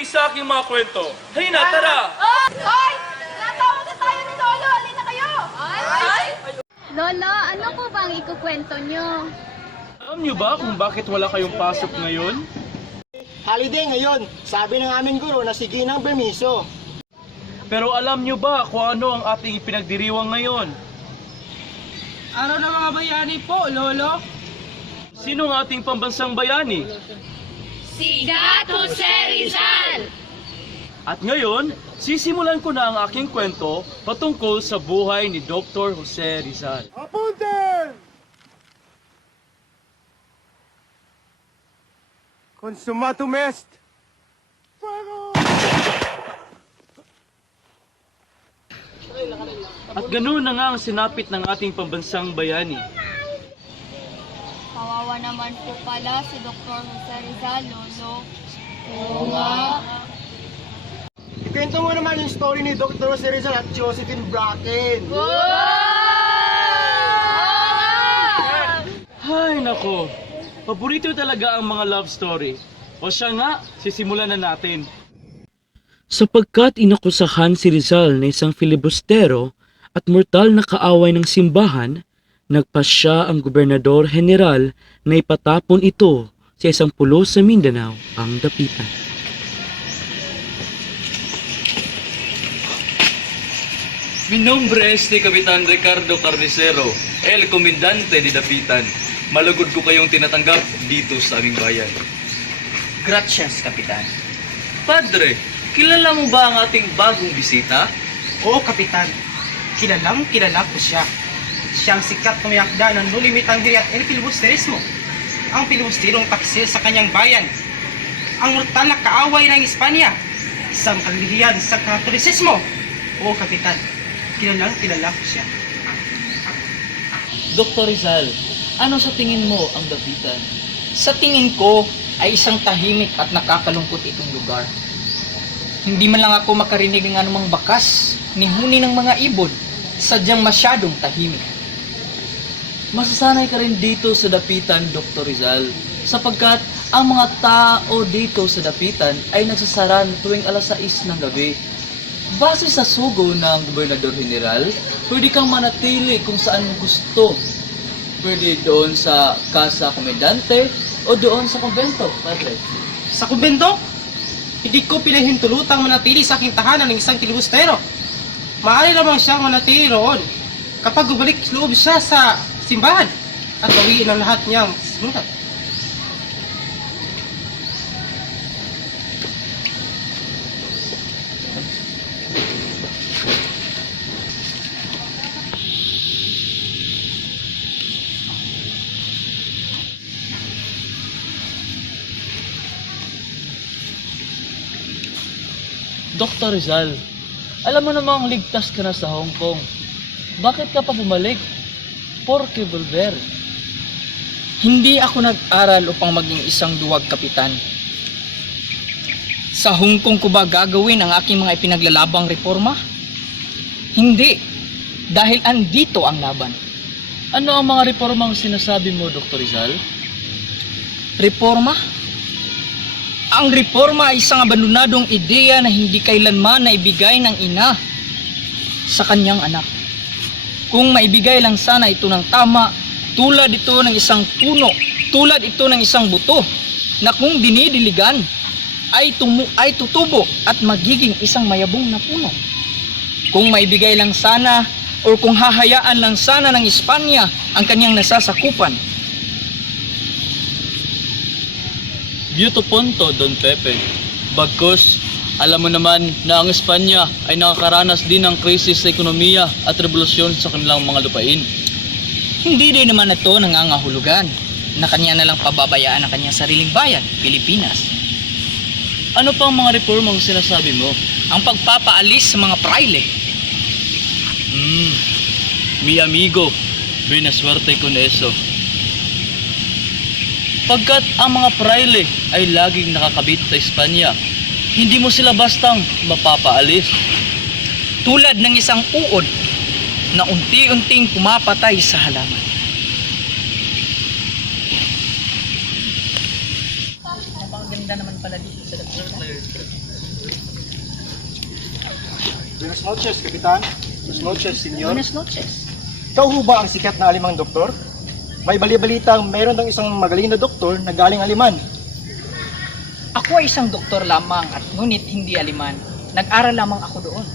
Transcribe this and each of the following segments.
makinig sa aking mga kwento. Hayna, tara! Hoy! Natawag na tayo ni Lolo! Alin na kayo! Ay! Lolo, ano po ba ang ikukwento nyo? Alam niyo ba kung bakit wala kayong pasok ngayon? Holiday ngayon, sabi ng aming guro na sige ng permiso. Pero alam niyo ba kung ano ang ating ipinagdiriwang ngayon? Araw ng mga bayani po, Lolo. Sino ang ating pambansang bayani? Si Gato Jose Rizal! At ngayon, sisimulan ko na ang aking kwento patungkol sa buhay ni Dr. Jose Rizal. Apunten! Consumatum est! At ganoon na nga ang sinapit ng ating pambansang bayani. Kawawa naman po pala si Dr. Jose Rizal, Lolo. Oo nga. Ikwento mo naman yung story ni Dr. Jose Rizal at Josephine Bracken. Hay nako, paborito talaga ang mga love story. O siya nga, sisimulan na natin. Sapagkat inakusahan si Rizal na isang filibustero at mortal na kaaway ng simbahan, nagpasya ang gobernador general na ipatapon ito sa isang pulo sa Mindanao, ang Dapitan. Mi nombre es ni Kapitan Ricardo Carnicero, el komandante ni Dapitan. Malugod ko kayong tinatanggap dito sa aming bayan. Gracias, Kapitan. Padre, kilala mo ba ang ating bagong bisita? Oo, Kapitan. Kilalang kilala ko siya. Siyang sikat na mayakda ng nulimitang hiri at el filibusterismo. Ang filibusterong taksil sa kanyang bayan. Ang mortal na kaaway ng Espanya. Isang kalilihan sa katolisismo. Oo, Kapitan. Kilalang kilala ko siya. Dr. Rizal, ano sa tingin mo ang Dapitan? Sa tingin ko ay isang tahimik at nakakalungkot itong lugar. Hindi man lang ako makarinig ng anumang bakas ni huni ng mga ibon, sadyang masyadong tahimik. Masasanay ka rin dito sa Dapitan, Dr. Rizal, sapagkat ang mga tao dito sa Dapitan ay nagsasaran tuwing alas 6 ng gabi. Base sa sugo ng Gobernador General, pwede kang manatili kung saan mo gusto. Pwede doon sa Casa Komendante o doon sa kumbento, Padre. Sa kumbento, hindi ko pinahintulutang manatili sa aking tahanan ng isang filibustero. Maaari lamang siyang manatili roon kapag bumalik loob siya sa simbahan at bawiin ang lahat niyang sinulat. Dr. Rizal, alam mo namang ligtas ka na sa Hong Kong. Bakit ka pa bumalik? Por qué volver? Hindi ako nag-aral upang maging isang duwag, Kapitan. Sa Hong Kong ko ba gagawin ang aking mga ipinaglalabang reforma? Hindi, dahil andito ang laban. Ano ang mga reformang sinasabi mo, Dr. Rizal? Reforma? Ang reforma ay isang abandonadong ideya na hindi kailanman naibigay ng ina sa kanyang anak. Kung maibigay lang sana ito ng tama, tulad ito ng isang puno, tulad ito ng isang buto, na kung dinidiligan, ay tutubo at magiging isang mayabong na puno. Kung maibigay lang sana, o kung hahayaan lang sana ng Espanya ang kanyang nasasakupan. Beauty punto, Don Pepe. Bagkus, alam mo naman na ang Espanya ay nakakaranas din ng krisis sa ekonomiya at revolusyon sa kanilang mga lupain. Hindi din naman ito nangangahulugan na kanya na lang pababayaan ang kanyang sariling bayan, Pilipinas. Ano pa ang mga reformang sinasabi mo? Ang pagpapaalis sa mga praile. Mi amigo, buena suerte con eso. Pagkat ang mga praile ay laging nakakabit sa Espanya, hindi mo sila bastang mapapaalis. Tulad ng isang uod na unti-unting pumapatay sa halaman. Napakaganda naman pala dito sa Dapitan. Buenas noches, Kapitan. Buenas noches, Senyor. Buenas noches. Ikaw ho ba ang sikat na alimang doktor? May bali-balitang meron daw isang magaling na doktor na galing Aliman. Ako ay isang doktor lamang at ngunit hindi aliman. Nag-aral lamang ako doon.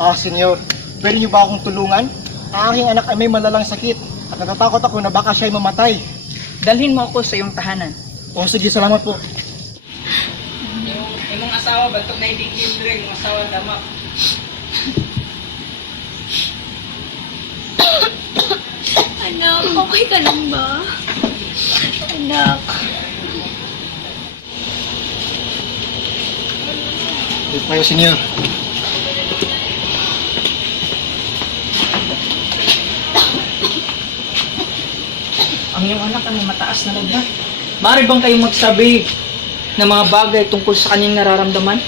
Ah, Senyor, pwede niyo ba akong tulungan? Ang aking anak ay may malalang sakit at natatakot ako na baka siya ay mamatay. Dalhin mo ako sa iyong tahanan. O sige, salamat po. Imong asawa batok na hindi kimbre, imong asawa damak. Anak, okay ka lang ba? Anak. Dito kayo, Senyor. Ang iyong anak ay may mataas na lagnat. Maaari bang kayong magsabi ng mga bagay tungkol sa kanyang nararamdaman?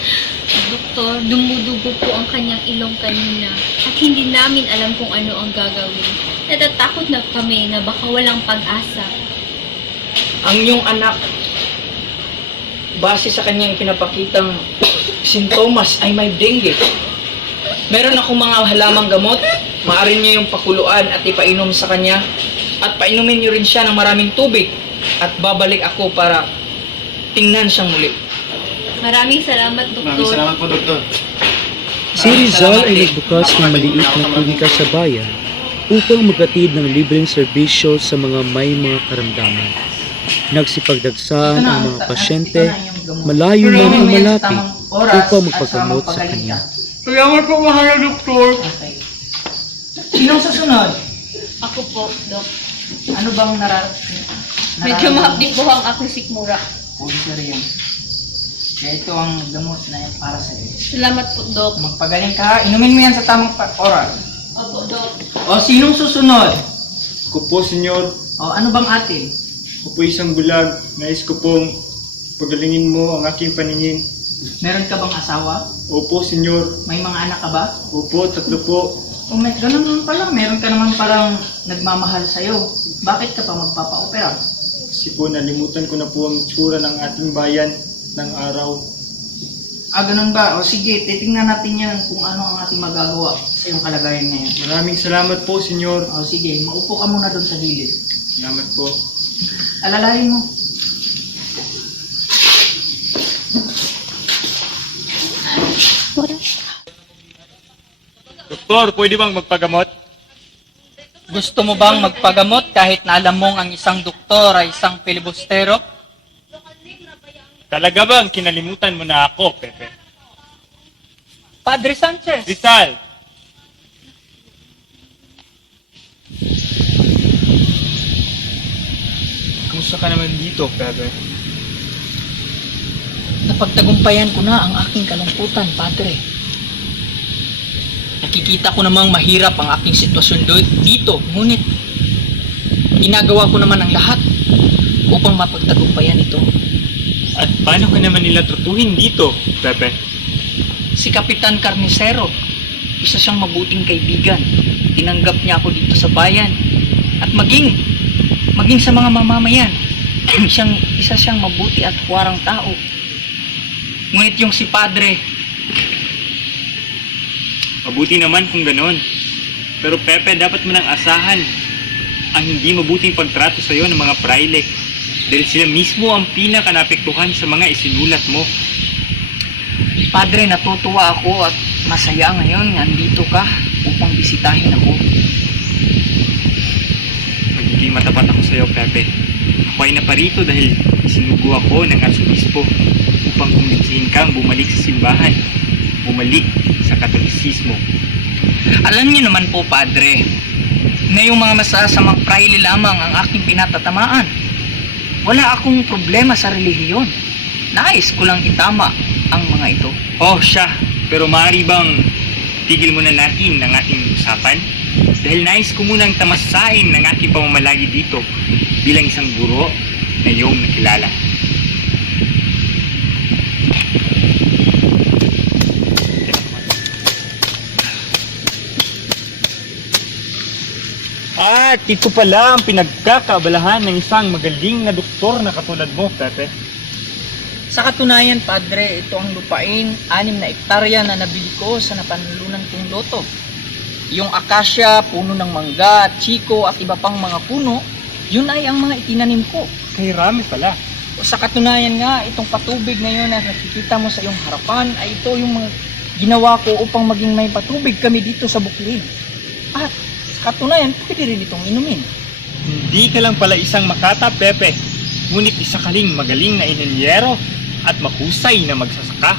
Doktor, dumudugo po ang kanyang ilong kanina at hindi namin alam kung ano ang gagawin. Natatakot na kami na baka walang pag-asa. Ang iyong anak, base sa kanyang pinapakitang sintomas ay may dengue. Meron akong mga halamang gamot. Maaari niyo yung pakuluan at ipainom sa kanya. At painumin niyo rin siya ng maraming tubig. At babalik ako para tingnan siyang muli. Maraming salamat, Doktor. po, Doktor. Si Rizal ay nagbukas ng maliit na klinika sa bayan upang maghatid ng libreng serbisyo sa mga may mga karamdaman. Nagsipagdagsaan ang mga pasyente malayo man o malapit upang magpagamot sa kanya. Salamat po, mahal na doktor. Okay. Sinong susunod? Ako po, Dok. Ano bang Medyo mahapdi po ang aking sikmura. Pulsar yan. Kaya ito ang gamot na yan para sa iyo. Salamat po, Dok. Magpagaling ka ha. Inumin mo yan sa tamang oras. Opo, Dok. O, sinong susunod? Ako po, Senyor. O, ano bang atin? Ako po isang bulag. Nais ko pong pagalingin mo ang aking paningin. Meron ka bang asawa? Opo, Senyor. May mga anak ka ba? Opo, 3 po. O, may ganun naman pala. Meron ka naman parang nagmamahal sa'yo. Bakit ka pa magpapa-opera? Kasi po nalimutan ko na po ang itsura ng ating bayan ng araw. Ah, ganun ba? O sige, titingnan natin yan kung ano ang ating magagawa sa iyong kalagayan ngayon. Maraming salamat po, Senyor. O sige, maupo ka muna doon sa gilid. Salamat po. Alalahin mo. Doktor, pwede bang magpagamot? Gusto mo bang magpagamot kahit na alam mong ang isang doktor ay isang filibustero? Talaga bang kinalimutan mo na ako, Pepe? Padre Sanchez! Rizal! Kumusta ka naman dito, Pepe? Napagtagumpayan ko na ang aking kalungkutan, Padre. Nakikita ko namang mahirap ang aking sitwasyon dito, ngunit ginagawa ko naman ang lahat upang mapagtagumpayan ito. At paano ka naman nila tutuhin dito, Pepe? Si Kapitan Carnicero, isa siyang mabuting kaibigan. Tinanggap niya ako dito sa bayan. At maging sa mga mamamayan, isa siyang mabuti at huwarang tao. Ngunit yung si Padre, Mabuti naman kung ganon. Pero Pepe, dapat mo nang asahan ang hindi mabuting pagtrato sa iyo ng mga praile. Dahil sila mismo ang pinakanapektuhan sa mga isinulat mo. Padre, natutuwa ako at masaya ngayon nandito ka upang bisitahin ako. Magiging matapat ako sa iyo, Pepe. Ako ay naparito dahil sinugo ako ng arsobispo upang kumbinsihin kang bumalik sa simbahan. Bumalik sa Katolisismo. Alam niyo naman po, Padre, na yung mga masasamang praile lamang ang aking pinatatamaan. Wala akong problema sa relihiyon. Nais ko lang itama ang mga ito. Oh, siya. Pero maaari bang tigil muna natin ang ating usapan? Dahil nais ko munang tamasain ng aking pamamalagi dito bilang isang guro na iyong nakilala. At ito pala ang pinagkakaabalahan ng isang magaling na doktor na katulad mo, Pepe. Sa katunayan, Padre, ito ang lupain, 6 na ektarya na nabili ko sa napanlunan kong loto. Yung akasya, puno ng mangga, chiko at iba pang mga puno, yun ay ang mga itinanim ko. Kay Rami pala. O sa katunayan nga, itong patubig na yun na nakikita mo sa iyong harapan ay ito yung mga ginawa ko upang maging may patubig kami dito sa Bukid. At sa katunayan, pwede rin itong inumin. Hindi ka lang pala isang makata, Pepe. Ngunit isa ka ring magaling na inyero at mahusay na magsasaka.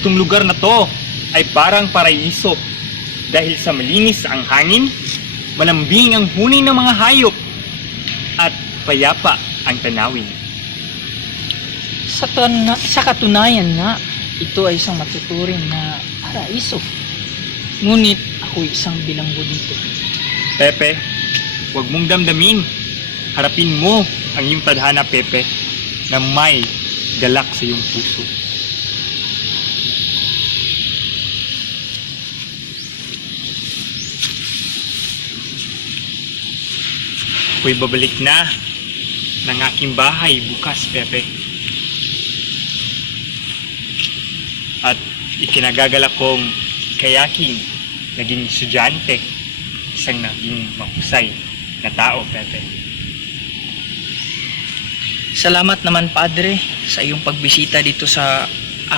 Itong lugar na to ay parang paraiso dahil sa malinis ang hangin, malambing ang huni ng mga hayop, at payapa ang tanawin. Sa katunayan nga, ito ay isang matuturing na paraiso. Ngunit ako'y isang bilanggo dito. Pepe, huwag mong damdamin. Harapin mo ang iyong tadhana, Pepe, na may galak sa iyong puso. Ako'y babalik na ng aking bahay bukas, Pepe. At ikinagagalak kong kayaking naging estudyante, isang naging mahusay na tao, Pepe. Salamat naman, Padre, sa iyong pagbisita dito sa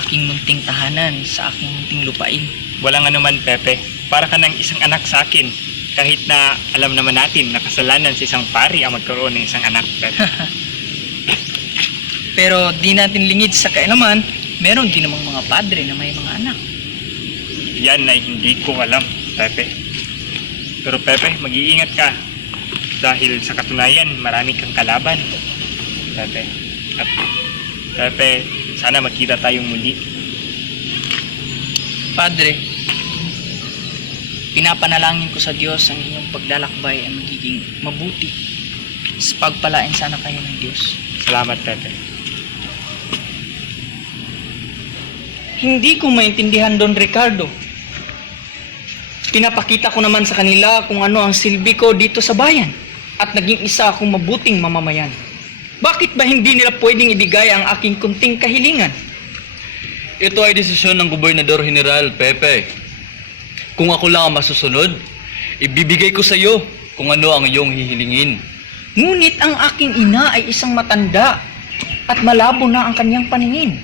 aking munting tahanan, sa aking munting lupain. Walang anuman, Pepe. Para ka ng isang anak sa akin. Kahit na alam naman natin na kasalanan sa isang pari ang magkaroon ng isang anak, Pepe. Pero di natin lingid sa kainaman, meron din namang mga padre na may mga anak. Yan ay hindi ko alam, Pepe. Pero Pepe, mag-iingat ka. Dahil sa katunayan, marami kang kalaban, Pepe. At Pepe, sana magkita tayong muli. Padre, pinapanalangin ko sa Diyos ang inyong paglalakbay ay magiging mabuti. Sa pagpalain sana kayo ng Diyos. Salamat, Pepe. Hindi ko maintindihan, Don Ricardo. Pinapakita ko naman sa kanila kung ano ang silbi ko dito sa bayan at naging isa akong mabuting mamamayan. Bakit ba hindi nila pwedeng ibigay ang aking kunting kahilingan? Ito ay desisyon ng Gobernador General, Pepe. Kung ako lang ang masusunod, ibibigay ko sa iyo kung ano ang iyong hihilingin. Ngunit ang aking ina ay isang matanda at malabo na ang kanyang paningin.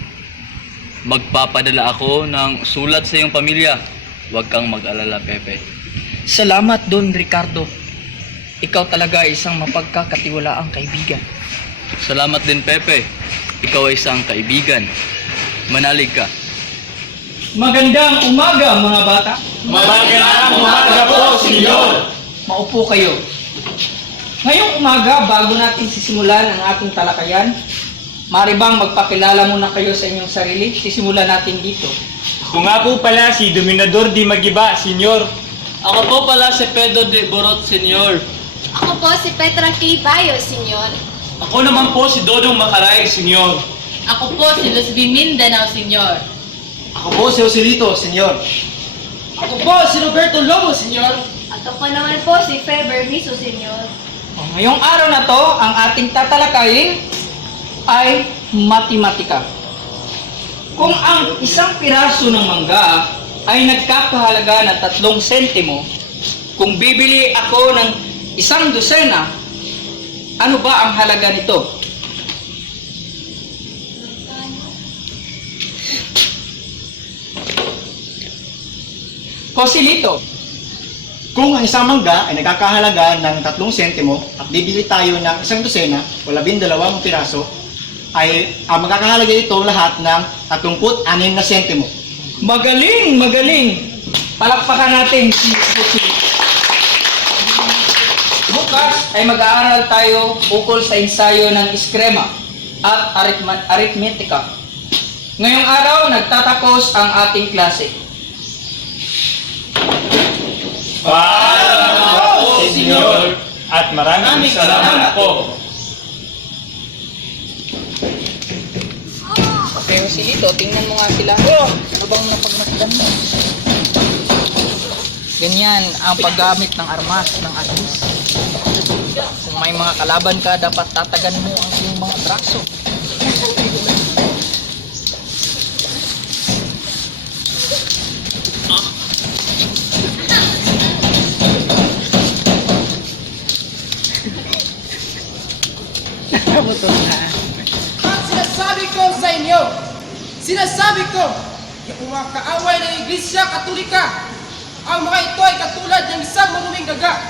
Magpapadala ako ng sulat sa iyong pamilya. Huwag kang mag-alala, Pepe. Salamat, Don Ricardo. Ikaw talaga ay isang mapagkakatiwalaang kaibigan. Salamat din, Pepe. Ikaw ay isang kaibigan. Manalig ka. Magandang umaga, mga bata. Magandang umaga po, Senyor! Maupo kayo. Ngayong umaga, bago natin sisimulan ang ating talakayan, maaari bang magpakilala muna kayo sa inyong sarili? Sisimulan natin dito. Ako nga po pala si Dominador Di Magiba, Senyor. Ako po pala si Pedro de Borot, Senyor. Ako po si Petra K. Bayo, senyor. Ako naman po si Dodong Makaray, Senyor. Ako po si Luz B. Mindanao, senyor. Ako po si Joselito, senyor. Ako po, si Roberto Lobo, senyor. At ako naman po si Feber Miso, senyor. Ngayong araw na to, ang ating tatalakayin ay matematika. Kung ang isang piraso ng mangga ay nagkakahalaga ng 3 sentimo, kung bibili ako ng 1 dosena, ano ba ang halaga nito? Joselito, Kung ang isang mangga ay nagkakahalaga ng 3 sentimo at bibili tayo ng 1 dosena o 12 piraso, ay magkakahalaga ito lahat ng 36 na sentimo. magaling, magaling. Palakpakan natin si Joselito. Bukas ay mag-aaral tayo ukol sa ensayo ng iskrema at aritmetika. Ngayong araw, nagtatapos ang ating klase. Paalam po, Senyor! At maraming salamat po. Okay, Joselito, tingnan mo nga sila. Ano bang napagmasdan mo? Ganyan ang paggamit ng armas ng armas. Kung may mga kalaban ka, dapat tatagan mo ang iyong mga braso. At sinasabi ko, yung mga kaaway ng Iglesia Katolika, ang mga ito ay katulad ng isang maruming daga.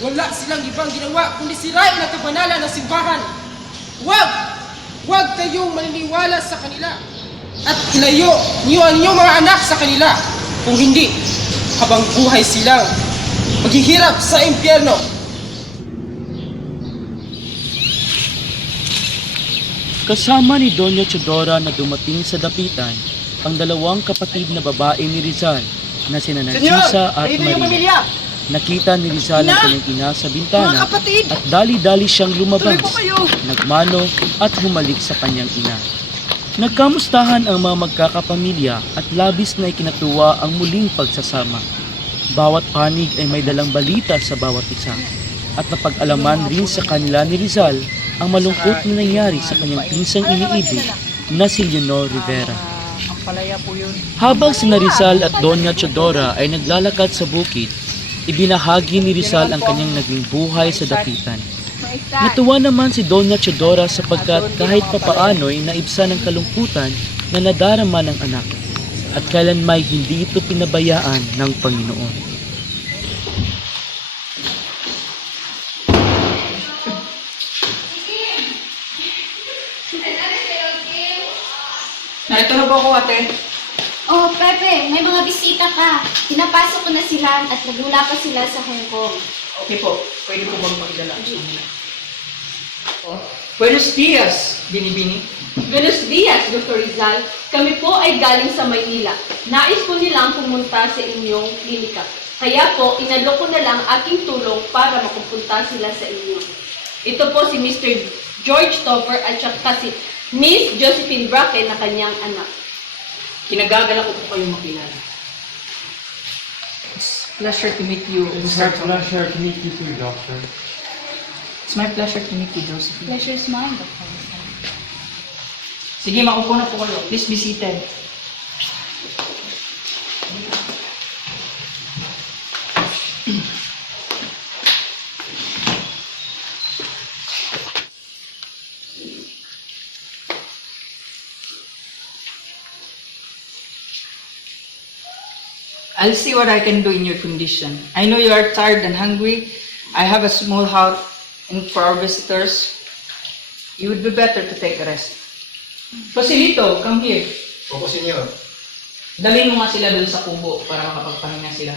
Wala silang ibang ginawa kundi sirain ang kabanalan ng simbahan. Huwag kayong maniniwala sa kanila. At ilayo niyo ang inyong mga anak sa kanila. Kung hindi, habang buhay silang maghihirap sa impyerno. Kasama ni Doña Chodora na dumating sa dapitan ang dalawang kapatid na babae ni Rizal na sina Narcisa at Maria. Nakita ni Rizal ang kanyang ina sa bintana at dali-dali siyang lumabas, nagmano at humalik sa kanyang ina. Nagkamustahan ang mga magkakapamilya at labis na ikinatuwa ang muling pagsasama. Bawat panig ay may dalang balita sa bawat isa at napag-alaman rin sa kanila ni Rizal ang malungkot na nangyari sa kanyang pinsang iniibig na si Leonor Rivera. Habang si Rizal at Doña Chodora ay naglalakad sa bukid, ibinahagi ni Rizal ang kanyang naging buhay sa dapitan. Natuwa naman si Doña Chodora sapagkat kahit papaano'y naibsan ng kalungkutan na nadarama ng anak at kailanmay hindi ito pinabayaan ng Panginoon. Narito na po ako, ate. Oh, Pepe, may mga bisita ka. Pinapasok ko na sila at nagmula pa sila sa Hong Kong. Okay po, pwede po bang magdala? Oh. Buenos dias, Binibini. Buenos dias, Dr. Rizal. Kami po ay galing sa Maynila. Nais po nilang pumunta sa inyong klinika. Kaya po, inalok ko na lang aking tulong para makupunta sila sa inyo. Ito po si Mr. George Topper at saka si Miss Josephine Bracken na kanyang anak. Kinagagala ko po kayong makilala. It's pleasure to meet you, Mr. Pleasure to meet you too, Doctor. It's my pleasure to meet you, Josephine. Pleasure is mine, Dr. Sige, makupo na po kayo. Please be seated. I'll see what I can do in your condition. I know you are tired and hungry. I have a small house for our visitors. It would be better to take a rest. Pasilito, come here. Opo, senyor. Dalhin mo nga sila doon sa kubo para makapagpahinga sila.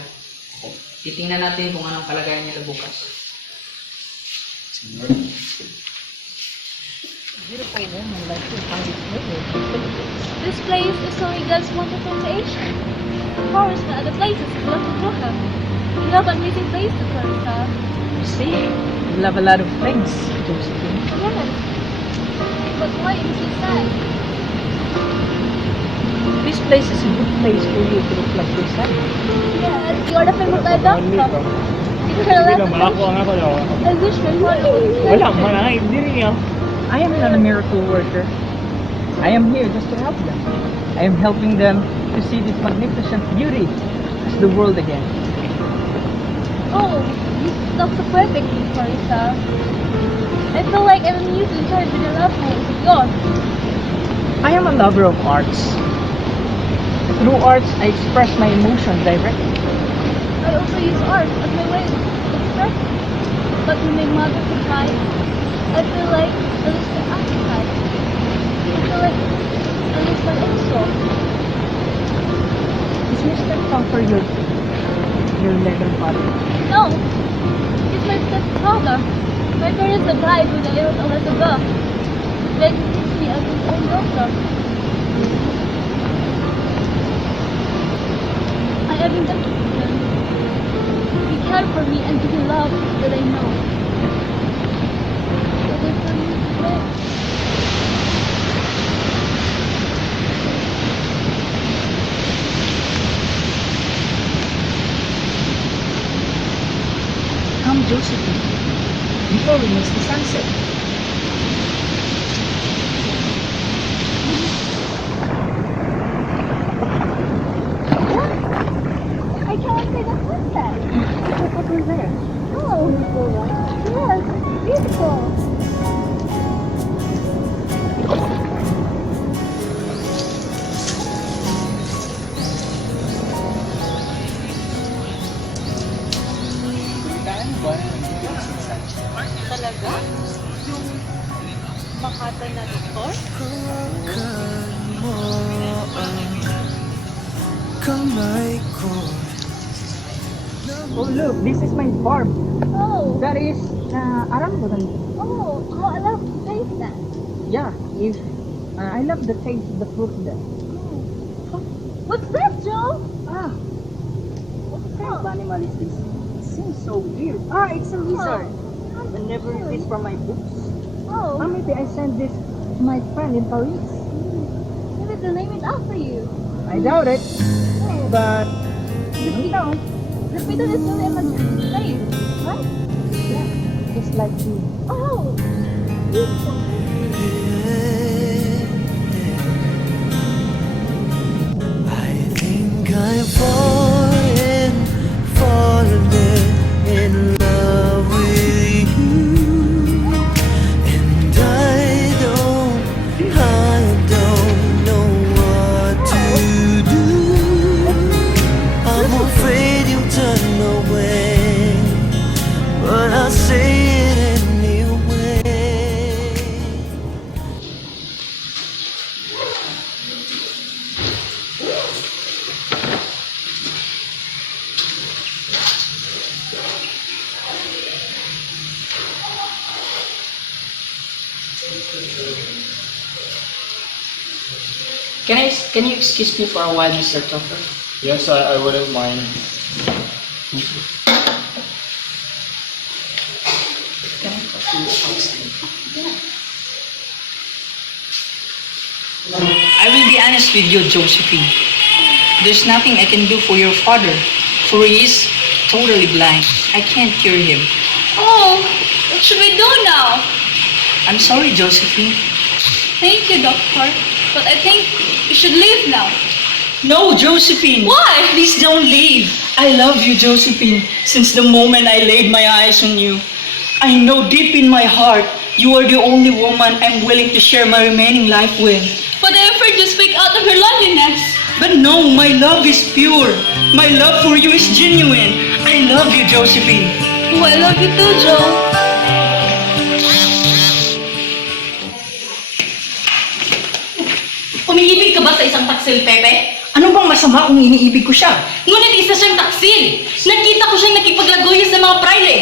Titingnan natin kung anong kalagayan nila bukas. This place is so Eagle's wonderful creation. Of course, the other places is love to Broha. We have amazing place to Clarissa. See, you love a lot of things, Josephine. Yes. But why is it sad? This place is a good place for you to reflect yourself. Yes, you are the favorite doctor. You can let I wish my mother would I am not a miracle worker. I am here just to help them. I am helping them to see this magnificent beauty as the world again. Oh, you talk so perfectly, Clarissa. I feel like I'm amusing her with your love with yours. I am a lover of arts. Through arts, I express my emotions directly. I also use art as my way to express it. But when my mother cries, I feel like I lose my appetite. I feel like I lose my soul. Is Mr. Comfort your legal father? No, he's my stepfather. My parents have died when I was a little girl. They teach me as his own daughter. I am indebted to him. He cared for me and he loved that I know. So they for me today. Come, Josephine, before we miss the sunset. I can't see the sunset. Look over there. Oh, yes, it's beautiful. Makata na doktor? Oh look, this is my farm. Oh, That is arambutan. oh, I love to taste that. Yeah, if I love the taste of the fruit there. What's that, Joe? What kind of animal is this? It seems so weird. It's a lizard. I never read this from my books. Oh, Maybe I sent this to my friend in Paris. maybe they'll name it after you. I doubt it, Oh, but you know, the fiddle is really a majestic name, right? just like you. Oh, beautiful. I think I've fallen in love with you, and I don't know what to do. I'm afraid you'll turn away, but I'll say it anyway. Can you excuse me for a while, Mr. Topper? Yes, I wouldn't mind. Can I talk to you outside? I will be honest with you, Josephine. There's nothing I can do for your father, for he is totally blind. I can't cure him. Oh, what should we do now? I'm sorry, Josephine. Thank you, doctor. But I think we should leave now. No, Josephine. Why? Please don't leave. I love you, Josephine. Since the moment I laid my eyes on you, I know deep in my heart you are the only woman I'm willing to share my remaining life with. But I afraid you speak out of your loneliness. But no, my love is pure. My love for you is genuine. I love you, Josephine. Oh, I love you too, Joe. Umiibig ka ba sa isang taksil, Pepe? Ano bang masama kung iniibig ko siya? Ngunit isa siyang taksil. Nakita ko siyang nakipaglagoy sa mga praile.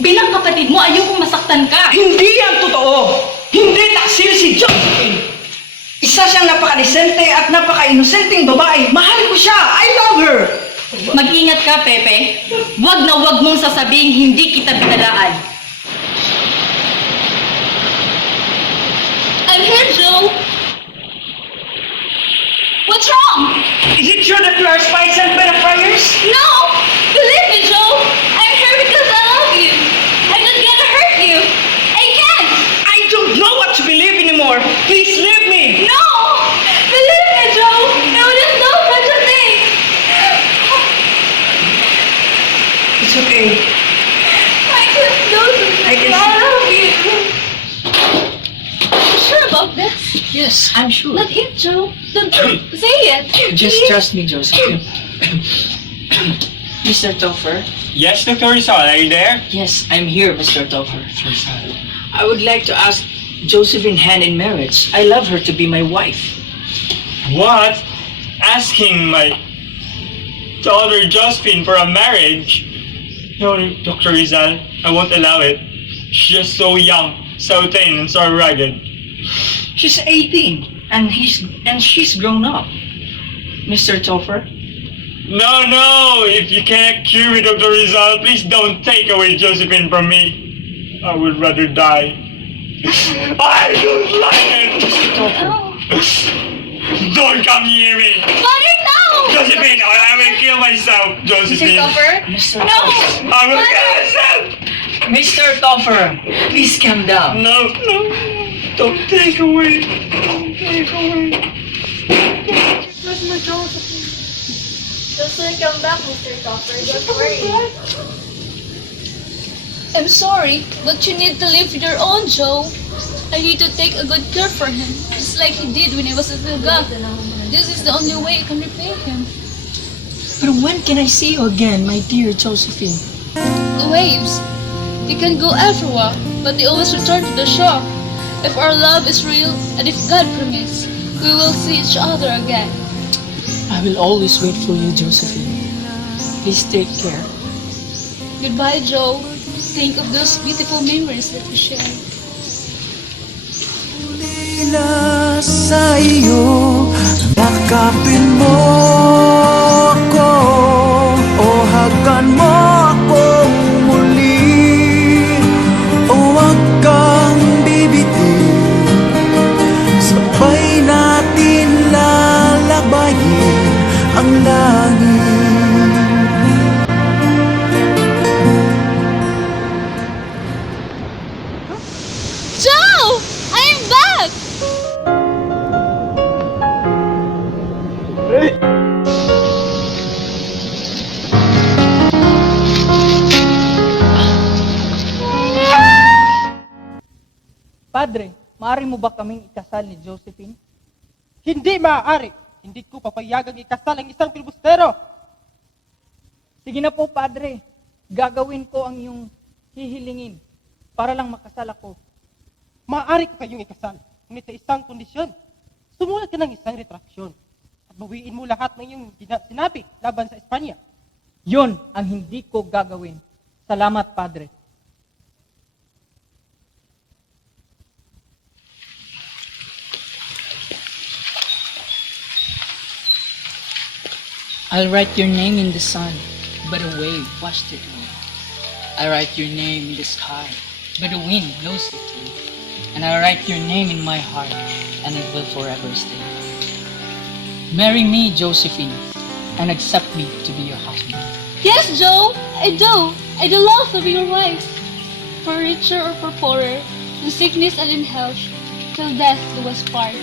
Bilang kapatid mo, ayokong masaktan ka. Hindi yan totoo! Hindi taksil si Josephine! Isa siyang napaka-desente at napaka-inosenteng babae. Mahal ko siya! I love her! Mag-ingat ka, Pepe. Wag na wag mong sasabing hindi kita binalaan. I'm here, Joe. What's wrong? Is it true that you are spies sent by the friars? No! Believe me, Joe. I'm here because I love you. I'm not gonna hurt you. I can't. I don't know what to believe anymore. Please leave me! No! Believe me, Joe. There is no such a thing. It's okay. I just know that I love you. Are you sure about this? Yes, I'm sure. Not it, Joe. Don't say it. Just Please. trust me, Josephine. Mr. Topher? Yes, Dr. Rizal, are you there? Yes, I'm here, Mr. Topher. I would like to ask Josephine hand in marriage. I love her to be my wife. What? Asking my daughter Josephine for a marriage? No, Dr. Rizal, I won't allow it. She's just so young, so thin, and so ragged. She's 18, and she's grown up. Mr. Topher? No, if you can't cure me, Dr. Rizal, please don't take away Josephine from me. I would rather die. I don't like it! No. Don't come near me! Father, no! Josephine, I will kill myself, Mr. Josephine. Topher? Mr. No! Topher. I will kill myself! Mr. Topher, please calm down. No, don't take away. Don't take away. Just come back, Mr. Topher. Don't worry. I'm sorry, but you need to live your own, Joe. I need to take a good care for him, just like he did when he was a Gaga. This is the only way I can repay him. But when can I see you again, my dear Josephine? The waves. They can go everywhere, but they always return to the shore. If our love is real, and if God permits, we will see each other again. I will always wait for you, Josephine. Please take care. Goodbye, Joe. Think of those beautiful memories that we shared. Nila sa iyo, yakapin mo ako o hagan mo akong muli o huwag kang bibitin, sabay natin lalabayin ang langit. Joe! I am back! Padre, maaari mo ba kaming ikasal ni Josephine? Hindi maaari. Hindi ko papayagang ikasal ang isang filibustero. Sige na po, Padre. Gagawin ko ang iyong hihilingin para lang makasal ako. Maaari ko kayong ikasal, ngunit sa isang kondisyon. Sumulat ka ng isang retraksyon at bawiin mo lahat ng iyong sinabi laban sa Espanya. Yun ang hindi ko gagawin. Salamat, Padre. I'll write your name in the sun, but a wave washed it away. I write your name in the sky, but the wind blows it away. And I write your name in my heart, and it will forever stay. Marry me, Josephine, and accept me to be your husband. Yes, Joe, I do. I do love to be your wife. For richer or for poorer, in sickness and in health, till death do us part.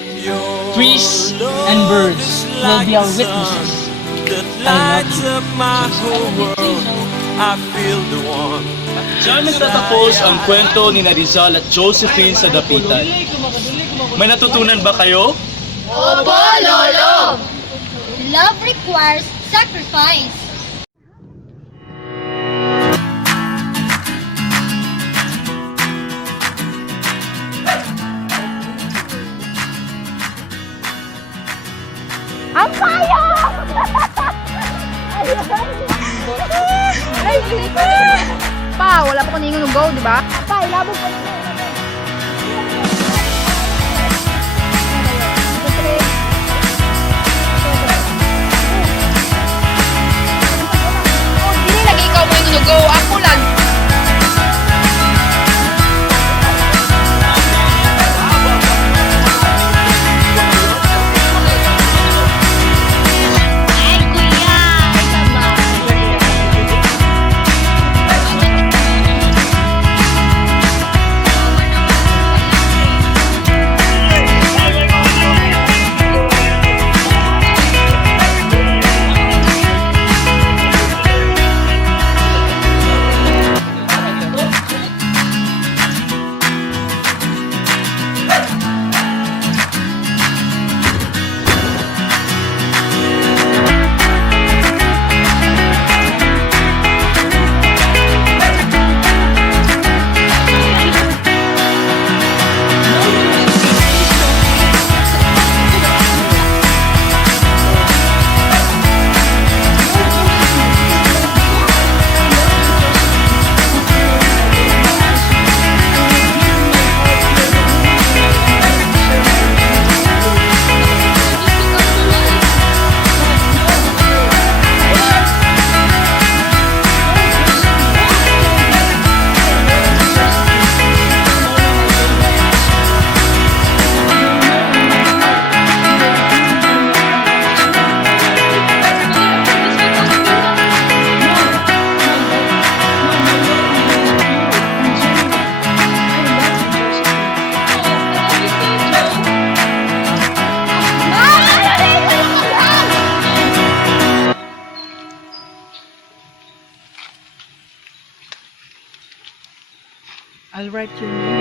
Trees and birds will be our witnesses. I love you. I feel the warmth. Diyan nagtatapos ang kwento ni Rizal at Josephine sa Dapitan. May natutunan ba kayo? Opo, Lolo! Love requires sacrifice. Ang payo! Pa, wala pa ko ningon ng go, di ba? Pa, ilabog pa ningon. Hindi lagi ikaw mo yung go, ako lang. I'll write your name.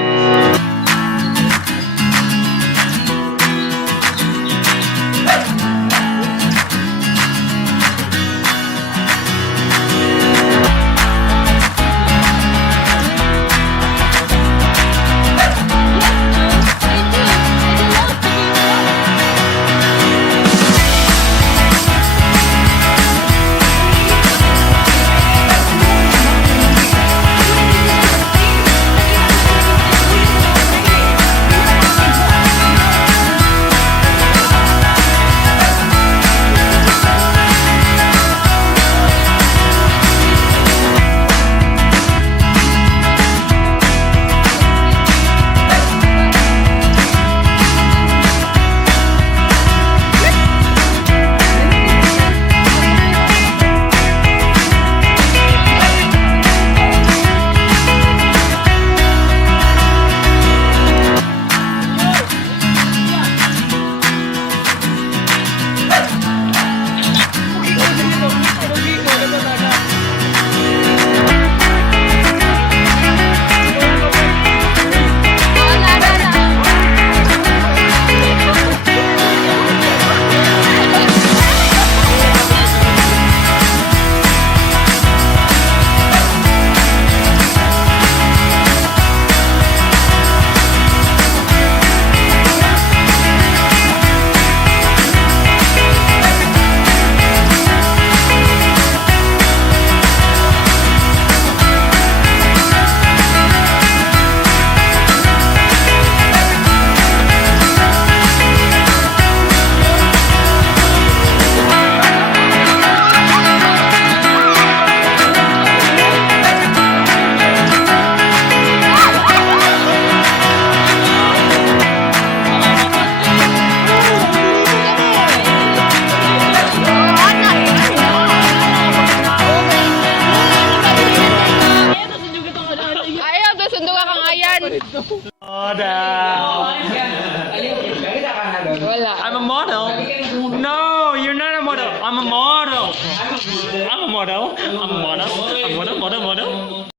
model? Ang model?